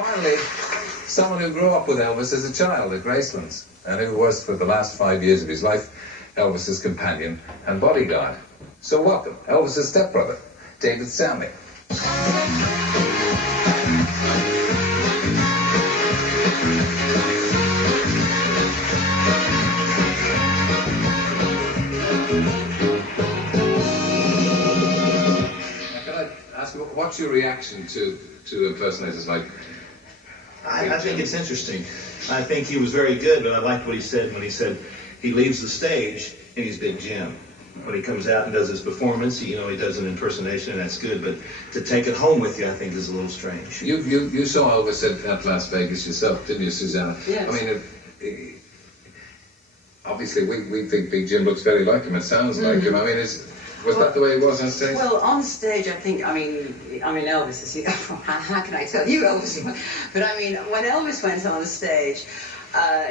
finally, someone who grew up with Elvis as a child at Graceland's, and who was, for the last 5 years of his life, Elvis's companion and bodyguard. So welcome, Elvis's stepbrother, David Stanley. What's your reaction to impersonators like? I think it's interesting. I think he was very good, but I liked what he said when he said he leaves the stage and he's Big Jim. When he comes out and does his performance, he does an impersonation, and that's good. But to take it home with you, I think, is a little strange. You saw Elvis at Las Vegas yourself, didn't you, Susanna? Yes. I mean, obviously, we think Big Jim looks very like him. It sounds like him. I mean, was that the way he was on stage? Well, on stage, I think, I mean, Elvis is, how can I tell you Elvis? But I mean, when Elvis went on the stage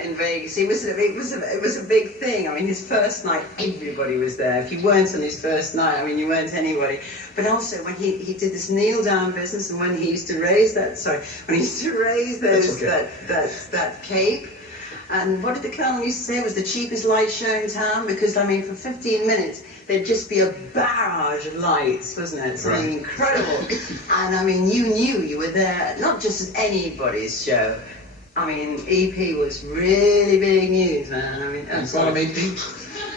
in Vegas, it was a big thing. I mean, his first night, everybody was there. If you weren't on his first night, I mean, you weren't anybody. But also, when he did this kneel down business, and when he used to raise that cape. And what did the Colonel used to say? It was the cheapest light show in town, because, I mean, for 15 minutes, there'd just be a barrage of lights, wasn't it? Something incredible. And, I mean, you knew you were there, not just as anybody's show. I mean, EP was really big news, man. I mean, you call him EP?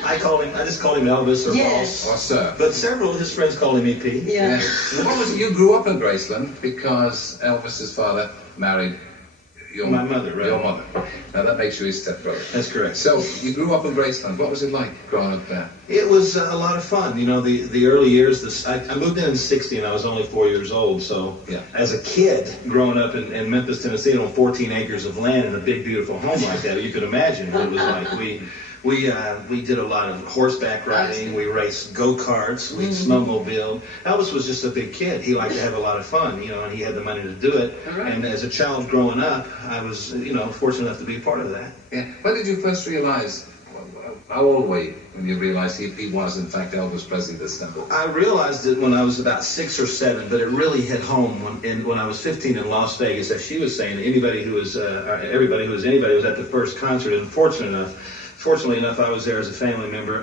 I just called him Elvis or Boss. Or Sir. But several of his friends called him EP. Yeah. What was it? You grew up in Graceland because Elvis's father married my mother, right? Your mother. Now that makes you his stepbrother. That's correct. So you grew up in Graceland. What was it like growing up there? It was a lot of fun. You know, the early years. I moved in '60 and I was only 4 years old. So as a kid, growing up in Memphis, Tennessee, on 14 acres of land in a big, beautiful home like that, you could imagine what it was like. We did a lot of horseback riding. We raced go-karts. We snowmobiled. Elvis was just a big kid. He liked to have a lot of fun, and he had the money to do it. Right. And as a child growing up, I was, fortunate enough to be a part of that. Yeah. When did you first realize? How old were you when you realized he was, in fact, Elvis Presley this simple? I realized it when I was about 6 or 7, but it really hit home when I was 15 in Las Vegas. As she was saying, everybody who was at the first concert, and fortunately enough, I was there as a family member.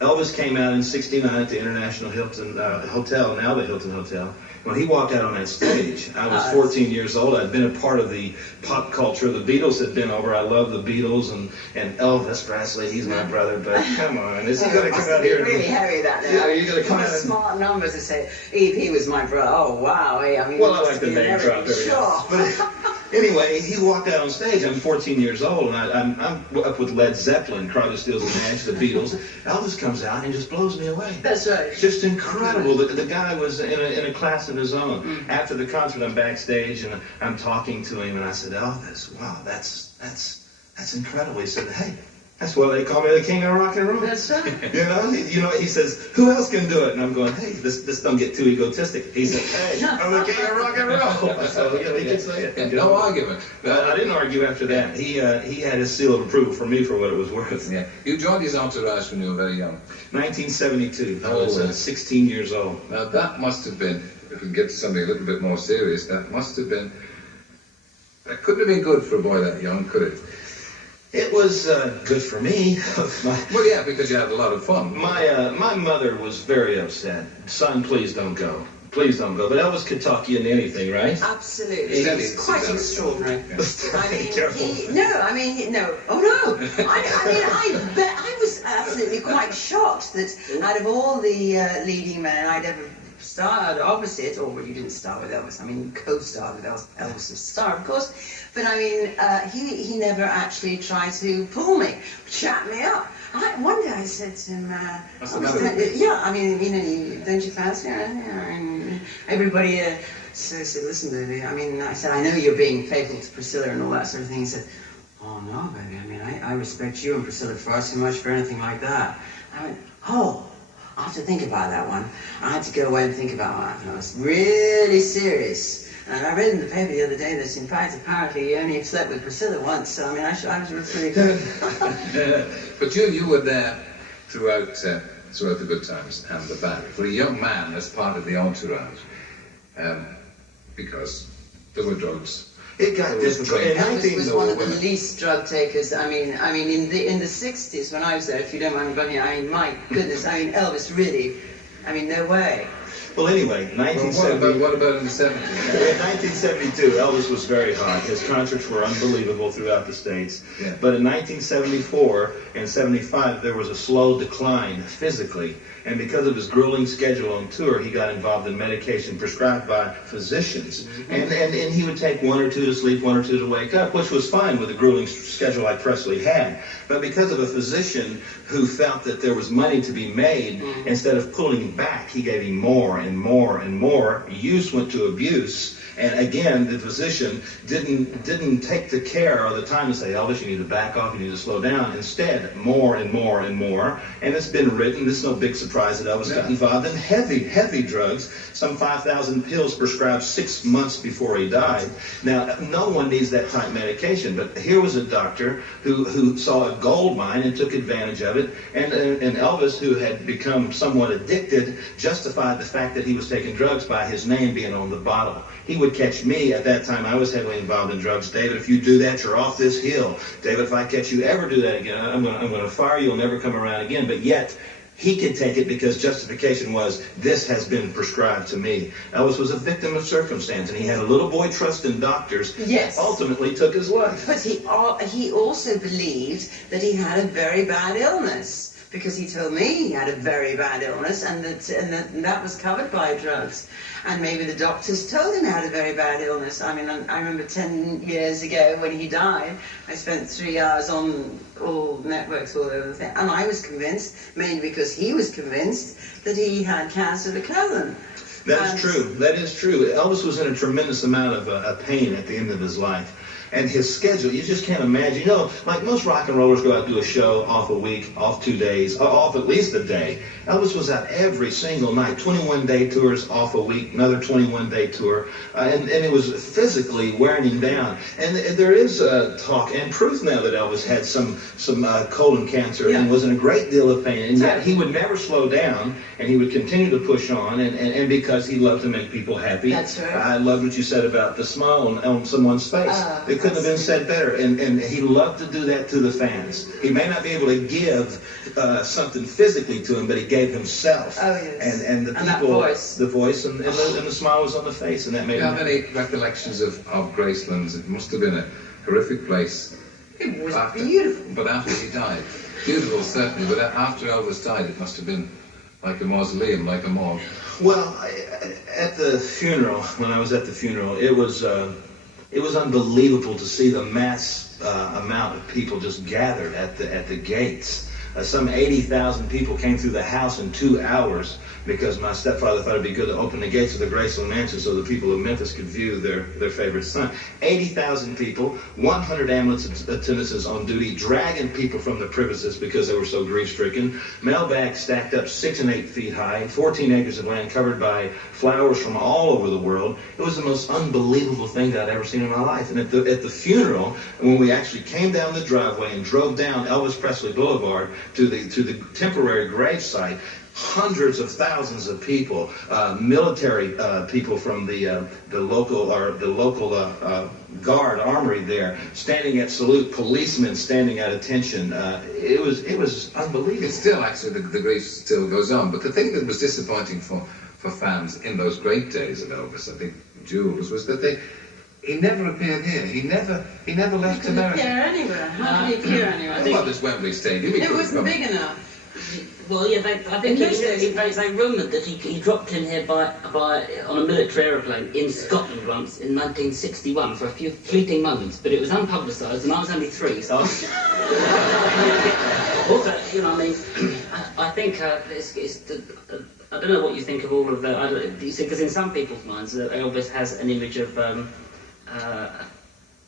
Elvis came out in '69 at the International Hilton Hotel, now the Hilton Hotel. When he walked out on that stage, I was 14 years old. I'd been a part of the pop culture. The Beatles had been over. I love the Beatles and Elvis Presley. He's my brother, but come on, is he going to come out here? Really heavy that now. Yeah, are you going to come out? Smart numbers to say EP was my brother. Oh wow! I mean, well, I like the name drop. Sure. But anyway, he walked out on stage. I'm 14 years old, and I'm up with Led Zeppelin, Crosby, Stills and Nash, the Beatles. Elvis comes out and just blows me away. That's right. Just incredible. The guy was in a class of his own. After the concert, I'm backstage and I'm talking to him, and I said, Elvis, wow, that's incredible. He said, hey, that's why they call me the king of rock and roll. That's right. He says, who else can do it? And I'm going, hey, this don't get too egotistic. He said, hey, I'm the king of rock and roll. So he can say it. And no argument. I didn't argue after that. He had his seal of approval for me for what it was worth. Yeah. You joined his entourage when you were very young. 1972. I was 16 years old. Now that must have been, if we can get to something a little bit more serious, that couldn't have been good for a boy that young, could it? It was good for me. Well, yeah, because you had a lot of fun. My mother was very upset. Son, please don't go. Please don't go. But Elvis could talk you into anything, right? Absolutely. It's quite extraordinary. Yeah. I mean, no. Oh, no. I bet I was absolutely quite shocked that out of all the leading men I'd ever starred opposite, or well, you didn't start with Elvis, I mean, you co-starred with Elvis as star, of course, but I mean, he never actually tried to pull me, chat me up. One day I said to him, yeah, I mean, don't you fancy her? And everybody said, listen, baby, I mean, I said, I know you're being faithful to Priscilla and all that sort of thing. He said, oh, no, baby, I mean, I respect you and Priscilla far too much for anything like that. I went, oh. I have to think about that one. I had to go away and think about that. And I was really serious. And I read in the paper the other day that, in fact, apparently he only slept with Priscilla once. So, I mean, I was pretty good. But you were there throughout the good times and the bad. For a young man as part of the entourage, because there were drugs, It got difficult. Elvis was one of the least drug takers. I mean, in the 60s when I was there, if you don't mind me going here, I mean, my goodness, I mean, Elvis really, I mean, no way. Well, anyway, 1970. What about in the 70s? In 1972, Elvis was very hot. His concerts were unbelievable throughout the States. Yeah. But in 1974 and 75, there was a slow decline physically. And because of his grueling schedule on tour, he got involved in medication prescribed by physicians. And he would take 1 or 2 to sleep, 1 or 2 to wake up, which was fine with a grueling schedule like Presley had. But because of a physician who felt that there was money to be made, instead of pulling back, he gave him more and more and more. Use went to abuse. And again, the physician didn't take the care or the time to say, Elvis, you need to back off, you need to slow down. Instead, more and more and more. And it's been written, this is no big surprise that Elvis got involved in heavy drugs. Some 5,000 pills prescribed 6 months before he died. Now, no one needs that type of medication, but here was a doctor who saw a gold mine and took advantage of it. And Elvis, who had become somewhat addicted, justified the fact that he was taking drugs by his name being on the bottle. He would catch me at that time. I was heavily involved in drugs. David, if you do that, you're off this hill. David, if I catch you ever do that again, I'm going to fire you. You'll never come around again. But yet, he could take it because justification was, this has been prescribed to me. Elvis was a victim of circumstance, and he had a little boy trust in doctors. Yes. Ultimately took his life. But he also believed that he had a very bad illness. Because he told me he had a very bad illness and that was covered by drugs. And maybe the doctors told him he had a very bad illness. I mean, I remember 10 years ago when he died, I spent 3 hours on all networks all over the thing. And I was convinced, mainly because he was convinced, that he had cancer of the colon. That is true. That is true. Elvis was in a tremendous amount of pain at the end of his life. And his schedule, you just can't imagine. You know, like most rock and rollers go out and do a show, off a week, off 2 days, off at least a day. Elvis was out every single night, 21-day tours, off a week, another 21-day tour. And it was physically wearing him down. And there is talk and proof now that Elvis had some colon cancer and was in a great deal of pain. And yet he would never slow down, and he would continue to push on, and because he loved to make people happy. That's right. I loved what you said about the smile on someone's face. It couldn't have been said better. And he loved to do that to the fans. He may not be able to give something physically to him, but he gave himself. Oh, yes. And the people, that voice. The voice and the smile was on the face, and that made Do you have any recollections of Gracelands? It must have been a horrific place. It was beautiful. But after he died. Beautiful, certainly, but after Elvis died, it must have been like a mausoleum, like a morgue. Well, at the funeral, when I was at the funeral, it was unbelievable to see the mass amount of people just gathered at the gates. Some 80,000 people came through the house in 2 hours because my stepfather thought it'd be good to open the gates of the Graceland Mansion so the people of Memphis could view their favorite son. 80,000 people, 100 ambulance attendants on duty, dragging people from the premises because they were so grief-stricken. Mailbags stacked up 6 and 8 feet high, 14 acres of land covered by flowers from all over the world. It was the most unbelievable thing that I'd ever seen in my life. And at the funeral, when we actually came down the driveway and drove down Elvis Presley Boulevard to the temporary grave site, hundreds of thousands of people, military people from the local guard armory there, standing at salute, policemen standing at attention. It was unbelievable. It's still, actually, the grief still goes on. But the thing that was disappointing for fans in those great days of Elvis, I think, Jules, was that he never appeared here. He never left America. Appear anywhere. How could he appear anywhere? Well, this Wembley Stadium. It wasn't big enough. Well, yeah, I think they rumoured that he dropped in here on a military aeroplane in Scotland once in 1961 for a few fleeting moments, but it was unpublicised, and I was only 3, so. Also, you know, I mean, I think I don't know what you think of all of that. Because in some people's minds, Elvis has an image of.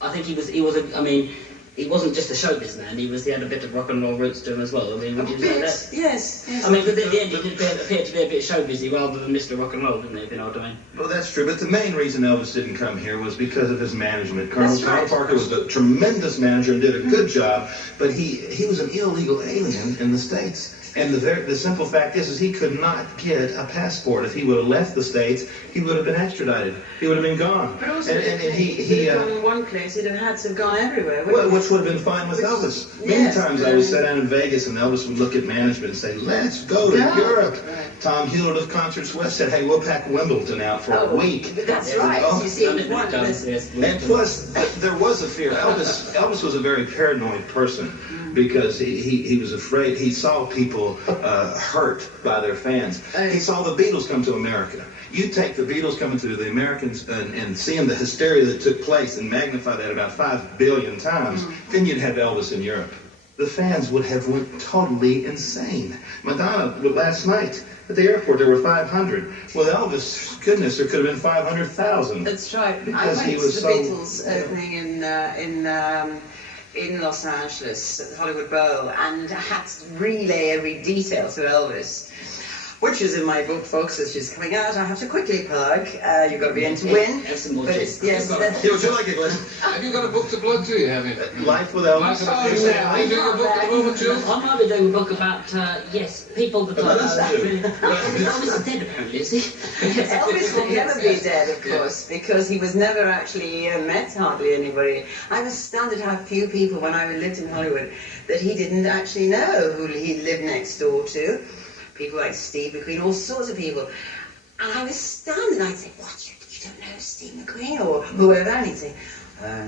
I think he wasn't just a showbiz man. He had a bit of rock and roll roots to him as well. I mean, would you say that? Yes. I mean, but at the end, he did appear to be a bit showbizy rather than Mr. Rock and Roll, didn't he? If you know what I mean. Well, that's true. But the main reason Elvis didn't come here was because of his management. Colonel Parker was a tremendous manager and did a good job, but he was an illegal alien in the States. And the simple fact is he could not get a passport. If he would have left the States, he would have been extradited. He would have been gone. But also, and he'd have gone in one place, he'd have had to have gone everywhere. Well, which would have been fine with Elvis. Many times I would sit down in Vegas and Elvis would look at management and say, let's go to Europe. Right. Tom Hewlett of Concerts West said, hey, we'll pack Wimbledon out for a week. That's right. You see, And plus, there was a fear. Elvis was a very paranoid person because he was afraid. He saw people hurt by their fans. He saw the Beatles come to America. You take the Beatles coming to the Americans and seeing the hysteria that took place and magnify that about 5 billion times, then you'd have Elvis in Europe. The fans would have went totally insane. Madonna, last night at the airport, there were 500. With Elvis, goodness, there could have been 500,000. That's right. Because I went he was to the Beatles opening in Los Angeles at the Hollywood Bowl, and I had to relay every detail to Elvis, which is in my book, folks, which is coming out. I have to quickly plug. You've got to be in to win. Have some more But juice. yes, Would you like it, Glenn? Have you got a book to plug to you, have you? Life with Elvis. Life Are you doing a book at the moment, Jules? I might be doing a book about, people that About us two. Elvis is dead, apparently, is he? Elvis will never be dead, of course, because he was never actually met hardly anybody. I was astounded how few people, when I lived in Hollywood, that he didn't actually know who he lived next door to. People like Steve McQueen, all sorts of people. And I was astounded. I'd say, what, you don't know Steve McQueen or whoever? And he'd say,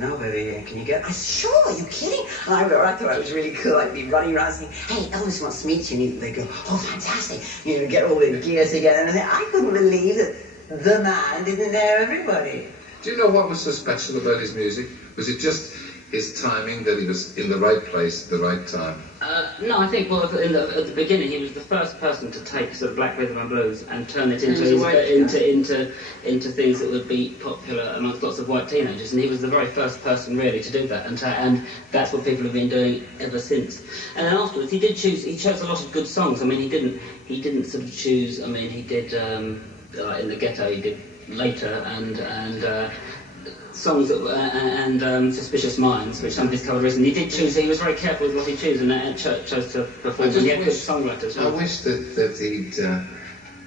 no, baby, can you get... I said, sure, are you kidding? And I thought I was really cool. I'd be running around saying, hey, Elvis wants to meet you. And they'd go, oh, fantastic. You know, get all the gear together. And I couldn't believe that the man didn't know everybody. Do you know what was so special about his music? Was it just his timing, that he was in the right place at the right time? No, I think, well, at the beginning, he was the first person to take sort of black rhythm and blues and turn it into things that would be popular amongst lots of white teenagers. And he was the very first person really to do that, and that's what people have been doing ever since. And then afterwards, he chose a lot of good songs. I mean, he didn't sort of choose. I mean, he did In the Ghetto, he did Later, and songs and Suspicious Minds, which somebody's covered recently. He did choose. He was very careful with what he chose, and chose to perform. And he had good songwriters. I wish that he'd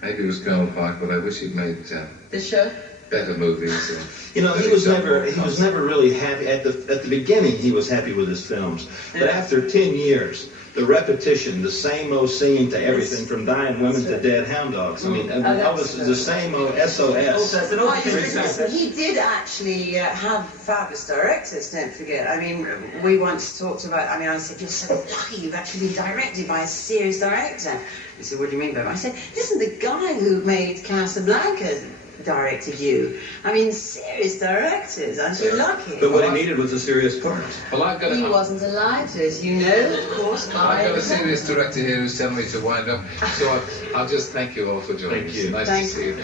maybe it was Colonel Park, but I wish he'd made The show? better movies. You know, he was never really happy. At the beginning, he was happy with his films, but after 10 years, the repetition, the same old singing to everything from Dying Women to Dead Hound Dogs. I mean, Elvis is the same old SOS. He did actually have fabulous directors, don't forget. I mean, we once talked about, I said, you're so lucky you've actually been directed by a serious director. He said, what do you mean by that? I said, listen, the guy who made Casablanca directed you. I mean, serious directors, aren't you lucky? But what he needed was a serious part. Well, he wasn't alive to, as you know, of course. I've got a serious director here who's telling me to wind up, so I'll just thank you all for joining us. Thank you. Nice to see you.